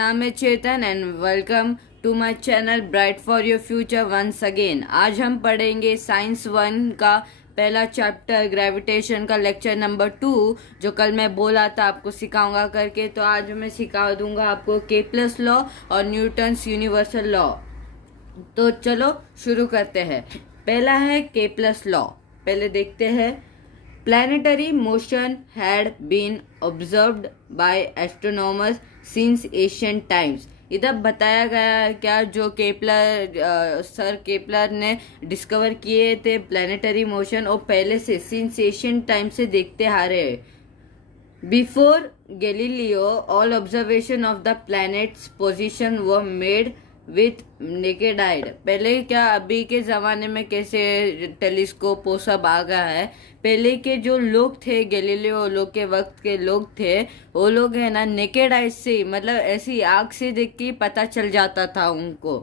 नाम है Chetan and welcome to my channel bright for your future once again. आज हम पढ़ेंगे साइंस 1 का पहला चैप्टर ग्रेविटेशन का लेक्चर नंबर 2, जो कल मैं बोला था आपको सिखाऊंगा करके। तो आज मैं सिखा दूंगा आपको केप्लर्स लॉ और न्यूटन्स यूनिवर्सल लॉ। तो चलो शुरू करते हैं। पहला है केप्लर्स लॉ। पहले देखते हैं। Planetary motion had been observed by astronomers since ancient times। इधर बताया गया है क्या, जो सर केपलर ने डिस्कवर किए थे प्लानिटरी मोशन, और पहले से सिंस एशियंट टाइम से देखते आ रहे हैं। Before Galileo all observation of the planets position were made with naked eyed. पहले क्या, अभी के ज़माने में कैसे टेलीस्कोप वो सब आ गया है, पहले के जो लोग थे, गैलीलियो लोग के वक्त के लोग थे, वो लोग है ना नेकेड आइज से, मतलब ऐसी आँख से देख के पता चल जाता था उनको।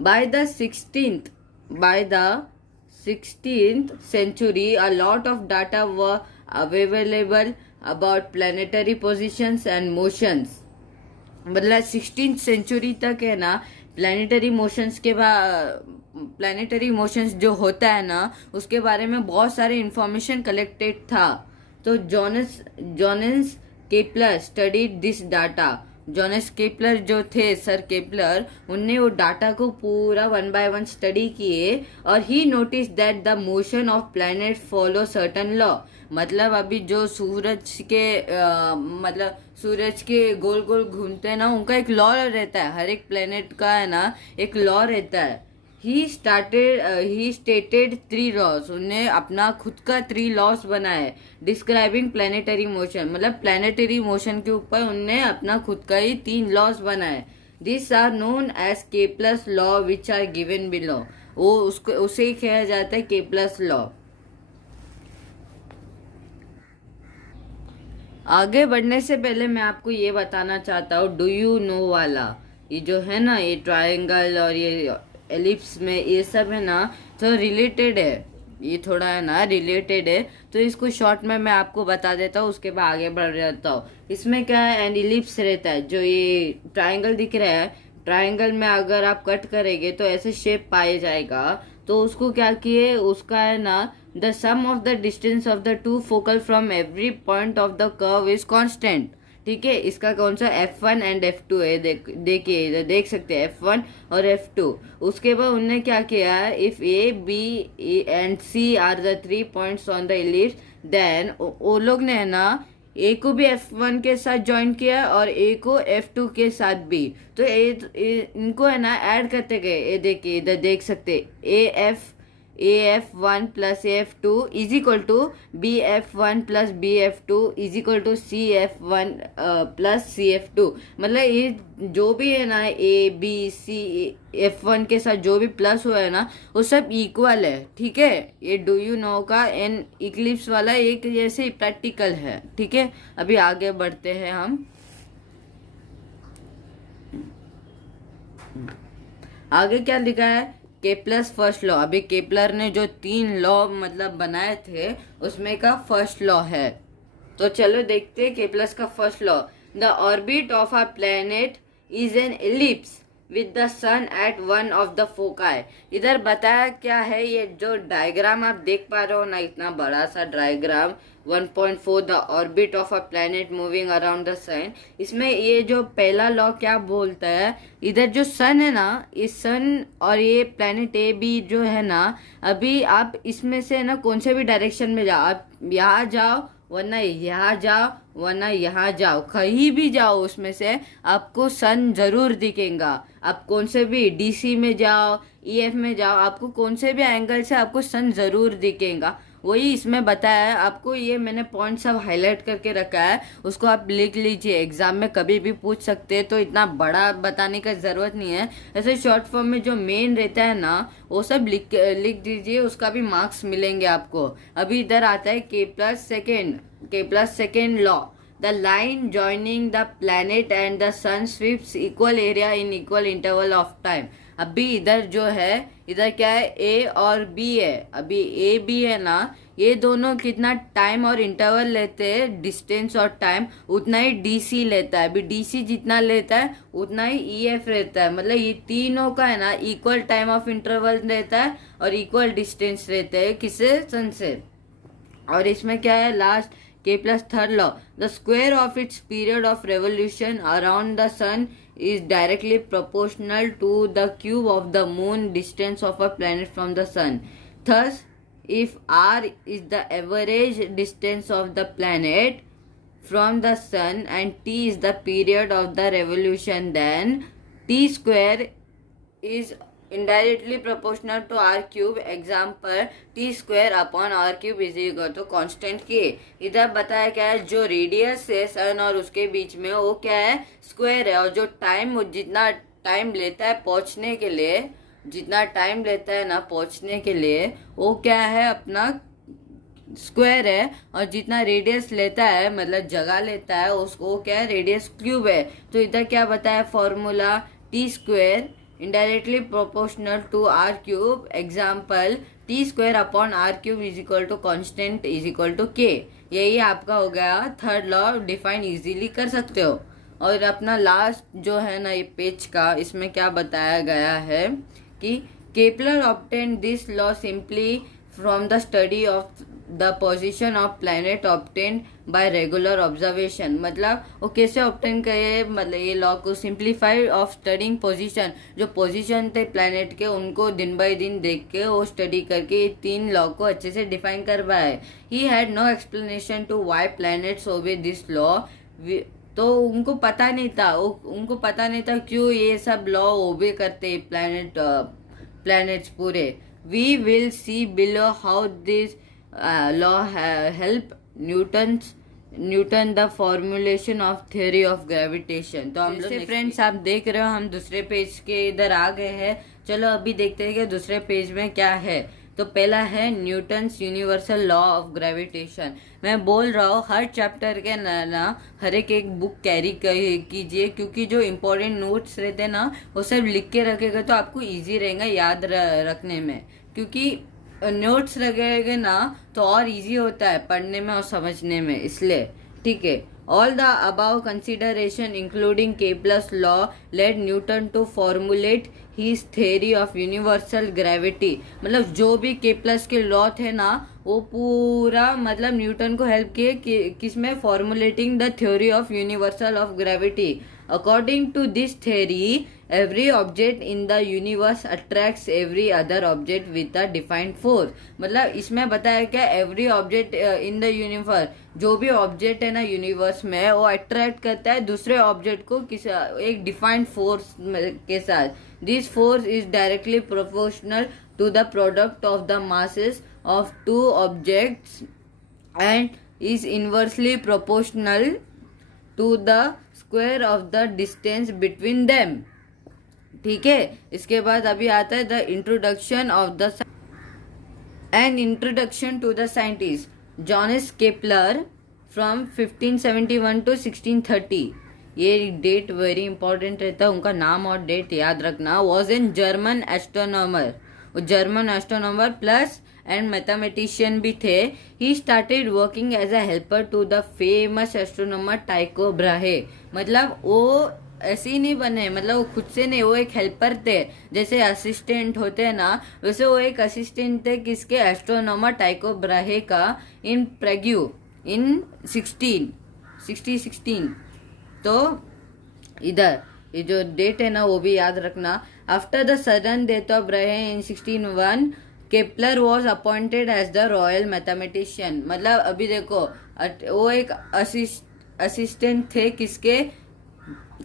By the 16th century a lot of data were available about planetary positions and motions। मतलब 16th सेंचुरी तक है ना प्लानिटरी मोशंस जो होता है ना, उसके बारे में बहुत सारे इंफॉर्मेशन कलेक्टेड था। तो Jones Kepler studied this data. Jones Kepler जो थे, सर केपलर, उनने वो डाटा को पूरा 1 by 1 स्टडी किए, और he notice that the motion of planet follow certain law. मतलब अभी जो सूरज के गोल गोल घूमते हैं ना, उनका एक लॉ रहता है, हर एक प्लेनेट का है ना एक लॉ रहता है। He stated 3 laws. उन्हें अपना खुद का 3 लॉज बनाए डिस्क्राइबिंग प्लानिटरी मोशन। मतलब प्लानिटरी मोशन के ऊपर उनने अपना खुद का ही 3 लॉज बनाए। This are known as Kepler's law which are given below. वो उसे ही कहा जाता है केपलर्स लॉ। आगे बढ़ने से पहले मैं आपको ये बताना चाहता हूँ, डू यू नो वाला ये जो है ना, ये ट्रायंगल और ये एलिप्स में ये सब है ना, तो रिलेटेड है, ये थोड़ा है ना रिलेटेड है। तो इसको शॉर्ट में मैं आपको बता देता हूँ, उसके बाद आगे बढ़ जाता हूँ। इसमें क्या है, एन इलिप्स रहता है। जो ये ट्रायंगल दिख रहा है, ट्रायंगल में अगर आप कट करेंगे तो ऐसे शेप पाया जाएगा। तो उसको क्या किए, उसका है ना the sum of the distance of the 2 focal from every point of the curve is constant. ठीक है, इसका कौन सा F1 एंड F2 है, देखिए इधर देख सकते हैं F1 और F2। उसके बाद उन्होंने क्या किया, if A, B and C are the 3 points on the ellipse, then वो लोग ने है ना A को भी F1 के साथ ज्वाइन किया और A को F2 के साथ भी। तो इनको है ना ऐड करते गए। ये देखिए इधर देख सकते AF1 plus AF2 is equal to BF1 plus BF2 is equal to CF1 plus CF2। मतलब ये जो भी है ना AB, C, F1 के साथ जो भी प्लस हुआ है ना, वो सब इक्वल है। ठीक है, ये डू यू नो का एन इक्लिप्स वाला एक जैसे प्रैक्टिकल है। ठीक है, अभी आगे बढ़ते हैं हम। आगे क्या लिखा है, केपलर्स फर्स्ट लॉ। अभी केपलर ने जो 3 लॉ मतलब बनाए थे, उसमें का फर्स्ट लॉ है। तो चलो देखते हैं केपलर्स का first law. The orbit of a planet is an ellipse with the sun at one of the foci. इधर बताया क्या है, ये जो डायग्राम आप देख पा रहे हो ना, इतना बड़ा सा diagram 1.4 the orbit of a planet moving around the sun. इसमें ये जो पहला लॉ क्या बोलता है, इधर जो सन है ना, इस सन और ये प्लैनेट ए भी जो है ना, अभी आप इसमें से ना कौन से भी डायरेक्शन में जाओ, आप यहाँ जाओ वरना यहाँ जाओ वरना यहाँ जाओ, कहीं भी जाओ उसमें से आपको सन जरूर दिखेगा। आप कौन से भी DC में जाओ, EF में जाओ, आपको कौन से भी एंगल से आपको सन जरूर दिखेगा। वही इसमें बताया है आपको। ये मैंने पॉइंट सब हाईलाइट करके रखा है, उसको आप लिख लीजिए, एग्जाम में कभी भी पूछ सकते हैं, तो इतना बड़ा बताने का जरूरत नहीं है। ऐसे शॉर्ट फॉर्म में जो मेन रहता है ना, वो सब लिख दीजिए, उसका भी मार्क्स मिलेंगे आपको। अभी इधर आता है Kepler's second law. The line joining the planet and the sun sweeps equal area in equal interval of time. अभी इधर जो है, इधर क्या है, ए और बी है। अभी ए बी है ना, ये दोनों कितना टाइम और इंटरवल लेते हैं, डिस्टेंस और टाइम, उतना ही डीसी लेता है। अभी डीसी जितना लेता है उतना ही ईएफ रहता है। मतलब ये तीनों का है ना इक्वल टाइम ऑफ इंटरवल रहता है और इक्वल डिस्टेंस रहते हैं किससे, सन से। और इसमें क्या है लास्ट, के plus third law, the square of its period of revolution around the sun is directly proportional to the cube of the moon distance of a planet from the sun. Thus, if r is the average distance of the planet from the sun and t is the period of the revolution, then t square is indirectly proportional to r cube. Example, t square upon r cube is equal to constant k. इधर बताया क्या है, जो radius है सन और उसके बीच में वो क्या है, स्क्वायर है। और जो टाइम, जितना टाइम लेता है पहुंचने के लिए, जितना टाइम लेता है ना पहुंचने के लिए, वो क्या है, अपना स्क्वायर है। और जितना रेडियस लेता है, मतलब जगह लेता है, उसको क्या है, रेडियस क्यूब है। तो इधर क्या बताया formula, T square indirectly proportional to r cube. Example, t square upon r cube is equal to constant is equal to k. यही आपका हो गया थर्ड लॉ, डिफाइन इजीली कर सकते हो। और अपना लास्ट जो है ना ये पेज का, इसमें क्या बताया गया है कि Kepler obtain this law simply from the study of the position of planet obtain bye regular observation. मतलब वो कैसे ऑब्टेन करे, मतलब ये लॉ को सिंप्लीफाई ऑफ स्टडिंग पोजीशन, जो पोजीशन थे प्लैनेट के उनको दिन बाय दिन देख के वो स्टडी करके ये तीन लॉ को अच्छे से डिफाइन कर पाए। He had no explanation to why planets obey this law. तो उनको पता नहीं था, उनको पता नहीं था क्यों ये सब लॉ ओबे करते प्लैनेट्स पूरे। We will see below how this law help Newton the formulation of theory of gravitation. तो हम लोग फ्रेंड्स आप देख रहे हो हम दूसरे पेज के इधर आ गए हैं। चलो अभी देखते हैं कि दूसरे पेज में क्या है। तो पहला है Newton's universal law of gravitation. मैं बोल रहा हूँ हर चैप्टर के ना हर एक बुक कैरी कीजिए, क्योंकि जो इम्पोर्टेंट नोट्स रहते हैं ना वो सब लिख के रखेगा तो आपको इजी रहेगा याद रखने में, क्योंकि नोट्स लगेगा ना तो और इजी होता है पढ़ने में और समझने में, इसलिए ठीक है। All the above consideration including Kepler's law led Newton to formulate his theory of universal gravity. मतलब जो भी केपलर्स के लॉ थे ना वो पूरा मतलब न्यूटन को हेल्प किए किसमें, formulating the theory of universal of gravity. According to this theory every object in the universe attracts every other object with a defined force। मतलब इसमें बताया क्या, every object in the universe, जो भी object है ना यूनिवर्स में वो अट्रैक्ट करता है दूसरे ऑब्जेक्ट को किस एक डिफाइंड फोर्स के साथ। This force is directly proportional to the product of the masses of two objects and is inversely proportional to the square of the distance between them. ठीक है, इसके बाद अभी आता है the introduction of the an introduction to the scientist Johannes Kepler from 1571 to 1630। ये date very important रहता है, उनका नाम और डेट याद रखना। वॉज एन जर्मन एस्ट्रोनॉमर, वो German astronomer plus and mathematician भी थे। He started working as a helper to the famous astronomer Tycho Brahe. मतलब वो ऐसे ही नहीं बने, मतलब वो खुद से नहीं, वो एक हेल्पर थे। जैसे असिस्टेंट होते हैं ना वैसे वो एक असिस्टेंट थे किसके, एस्ट्रोनॉमर टाइको ब्राहे का इन प्रेग्यू इन 1616। तो इधर ये जो डेट है ना वो भी याद रखना। After the sudden death of Brahe in 1601 Kepler was appointed as the royal mathematician. मतलब अभी देखो वो एक असिस्टेंट थे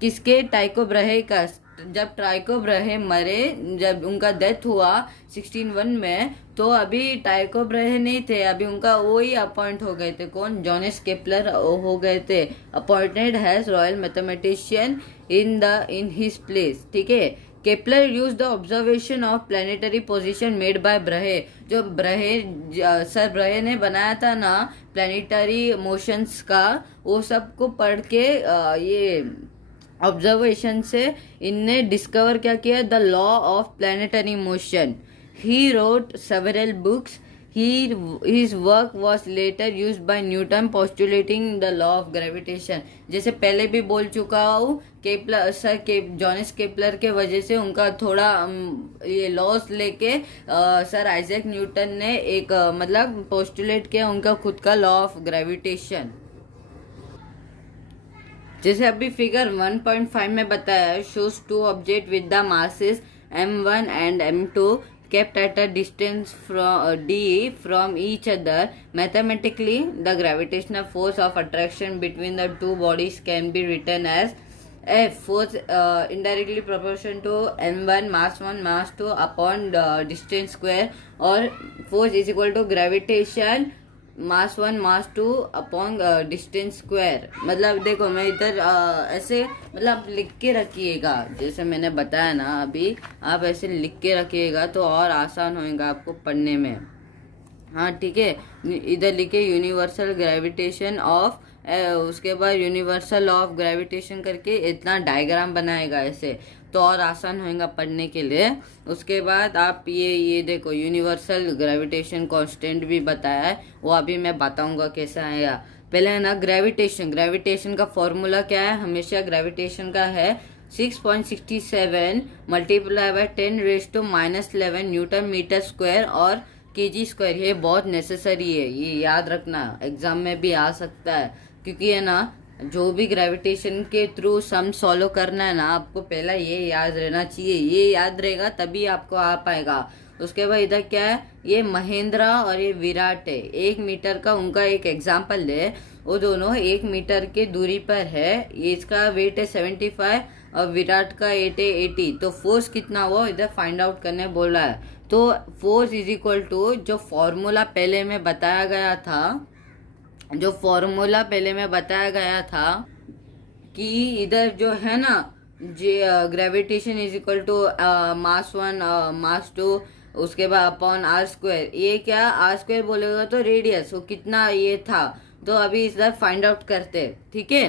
किसके टाइको ब्राहे का। जब टाइको ब्राहे मरे, जब उनका डेथ हुआ 1601 में, तो अभी टाइको ब्राहे नहीं थे, अभी उनका वो ही अपॉइंट हो गए थे। कौन, जॉनस केपलर हो गए थे appointed has royal mathematician in his place. ठीक है, Kepler use the observation of planetary position made by Brahe. जो सर ब्राहे ने बनाया था ना प्लैनेटरी मोशंस का, वो सब को पढ़ के ये ऑब्जर्वेशन से इनने डिस्कवर क्या किया, the law of planetary motion. He wrote several books. his work was later used by Newton postulating the law of gravitation। जैसे पहले भी बोल चुका हूँ, केपलर सर के जॉनस केपलर के वजह से उनका थोड़ा ये लॉस लेके सर आइजैक न्यूटन ने एक मतलब पोस्टुलेट किया उनका खुद का लॉ ऑफ ग्रेविटेशन। जैसे अभी फिगर 1.5 में बताया है, shows two object with the masses m1 and m2 kept at a distance from d from each other. Mathematically, the gravitational force of attraction between the two bodies can be written as F force indirectly proportional to m1 mass 1 mass 2 upon the distance square, और force is equal to gravitation mass 1 mass 2 upon distance square. मतलब देखो मैं इधर ऐसे मतलब लिख के रखिएगा, जैसे मैंने बताया ना अभी, आप ऐसे लिख के रखिएगा तो और आसान होएगा आपको पढ़ने में। हाँ ठीक है, इधर लिखे यूनिवर्सल ग्रेविटेशन ऑफ, उसके बाद यूनिवर्सल ऑफ ग्रेविटेशन करके इतना डायग्राम बनाएगा ऐसे, तो और आसान होएगा पढ़ने के लिए। उसके बाद आप ये देखो यूनिवर्सल ग्रेविटेशन कांस्टेंट भी बताया है, वो अभी मैं बताऊंगा कैसे आएगा। पहले है ना ग्रेविटेशन का फॉर्मूला क्या है, हमेशा ग्रेविटेशन का है 6.67 multiply by 10⁻⁻11 newton metre square और केजी स्क्वायर। ये बहुत नेसेसरी है, ये याद रखना, एग्जाम में भी आ सकता है, क्योंकि है ना जो भी ग्रेविटेशन के थ्रू सम सॉल्व करना है ना, आपको पहला ये याद रहना चाहिए। ये याद रहेगा तभी आपको आ पाएगा। उसके बाद इधर क्या है, ये महेंद्रा और ये विराट है, 1 मीटर का उनका एक एग्जाम्पल है। वो दोनों 1 मीटर के दूरी पर है, ये इसका वेट है 75 और विराट का 8 है 80। तो फोर्स कितना हुआ इधर फाइंड आउट करने बोला है। तो फोर्स इज इक्वल टू जो फॉर्मूला पहले में बताया गया था, कि इधर जो है ना gravitation is equal to mass 1 mass 2 उसके बाद अपॉन आर स्क्वायर। ये क्या आर स्क्वायर बोलेगा तो रेडियस, वो कितना ये था, तो अभी इधर फाइंड आउट करते, ठीक है।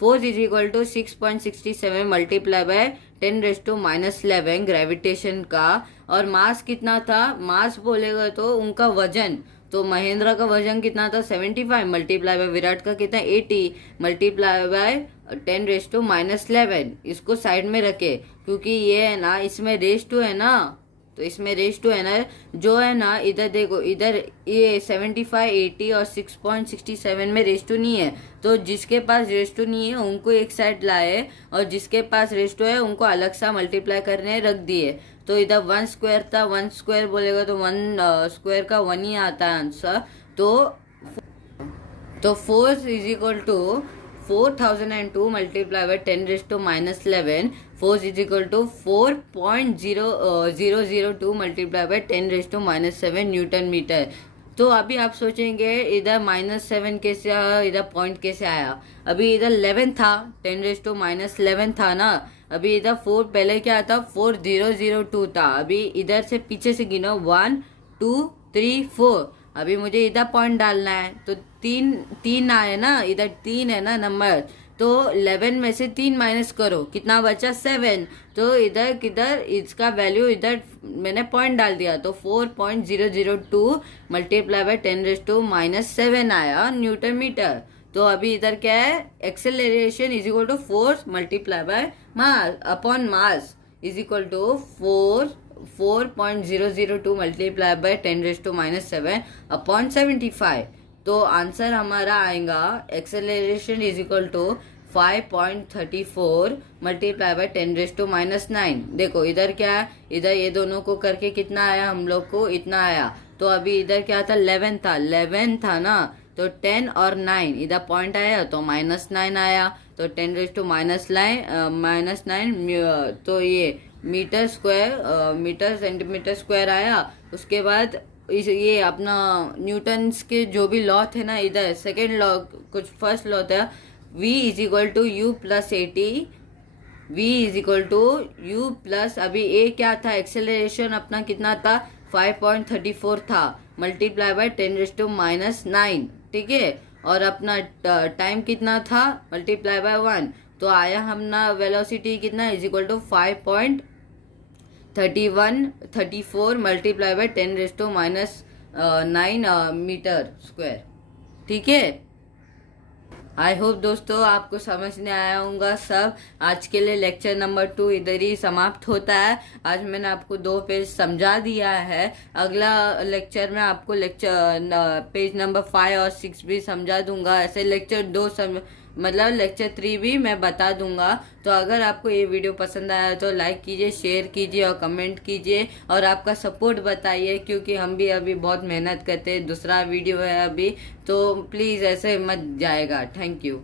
Force is equal to 6.67 multiply by 10⁻⁻11 gravitation का, और मास कितना था, मास बोलेगा तो उनका वजन, तो महेंद्र का वजन कितना था 75 मल्टीप्लाई बाय विराट का कितना 80 मल्टीप्लाई बाय 10⁻⁻11। इसको साइड में रखे, क्योंकि ये है ना इसमें रेस टू है ना, तो इसमें रेस टू है ना, जो है ना इधर देखो, इधर ये 75 80 और 6.67 में रेस टू नहीं है, तो जिसके पास रेस टू नहीं है उनको एक साइड लाए, और जिसके पास रेस टू है उनको अलग सा मल्टीप्लाई करने रख दिए। तो इधर 1 स्क्वायर था, 1 स्क्वायर बोलेगा तो 1 स्क्वायर का 1 ही आता है आंसर। तो force is equal to 4002 multiply by 10⁻⁻11, force is equal to 4.0002 multiply by 10⁻⁻7 newton metre. तो अभी आप सोचेंगे इधर -7 कैसे आया, इधर पॉइंट कैसे आया। अभी इधर 11 था, 10⁻⁻11 था ना, अभी इधर 4 पहले क्या था 4002 था, अभी इधर से पीछे से गिनो 1 2 3 4, अभी मुझे इधर पॉइंट डालना है, तो 3 आए ना, इधर 3 है ना नंबर, तो 11 में से 3 माइनस करो, कितना बचा 7, तो इधर किधर इसका वैल्यू इधर मैंने पॉइंट डाल दिया, तो 4.002 मल्टीप्लाई बाय 10⁻⁻7 आया न्यूटन मीटर। तो अभी इधर क्या है, acceleration is equal to force multiply by mass upon mass is equal to 4.002 multiply by 10⁻⁻7 upon 75। तो आंसर हमारा आएगा acceleration is equal to 5.34 multiply by 10⁻⁹। देखो इधर क्या है, इधर ये दोनों को करके कितना आया, हम लोग को इतना आया। तो अभी इधर क्या था 11 था ना, तो 10 और 9 इधर पॉइंट आया तो -9 आया, तो 10⁻⁻9 तो ये metre square metre centimetre square आया। उसके बाद ये अपना न्यूटन्स के जो भी लॉ थे ना, इधर सेकेंड लॉ कुछ फर्स्ट लॉ था, v is equal to u plus 80, v is equal to u plus, अभी ए क्या था एक्सेलरेशन अपना कितना था 5.34 था मल्टीप्लाई बाय 10⁻⁹, ठीक है, और अपना टाइम कितना था मल्टीप्लाई बाय 1, तो आया हमना वेलोसिटी कितना is equal to 5.3134 multiply by 10⁻⁹ metre square. ठीक है, आई होप दोस्तों आपको समझ में आया होगा सब। आज के लिए लेक्चर नंबर 2 इधर ही समाप्त होता है। आज मैंने आपको 2 पेज समझा दिया है। अगला लेक्चर में आपको पेज नंबर 5 और 6 भी समझा दूंगा। ऐसे लेक्चर 2 मतलब लेक्चर 3 भी मैं बता दूंगा। तो अगर आपको ये वीडियो पसंद आया तो लाइक कीजिए, शेयर कीजिए और कमेंट कीजिए और आपका सपोर्ट बताइए, क्योंकि हम भी अभी बहुत मेहनत करते हैं। दूसरा वीडियो है अभी, तो प्लीज़ ऐसे मत जाएगा। Thank you.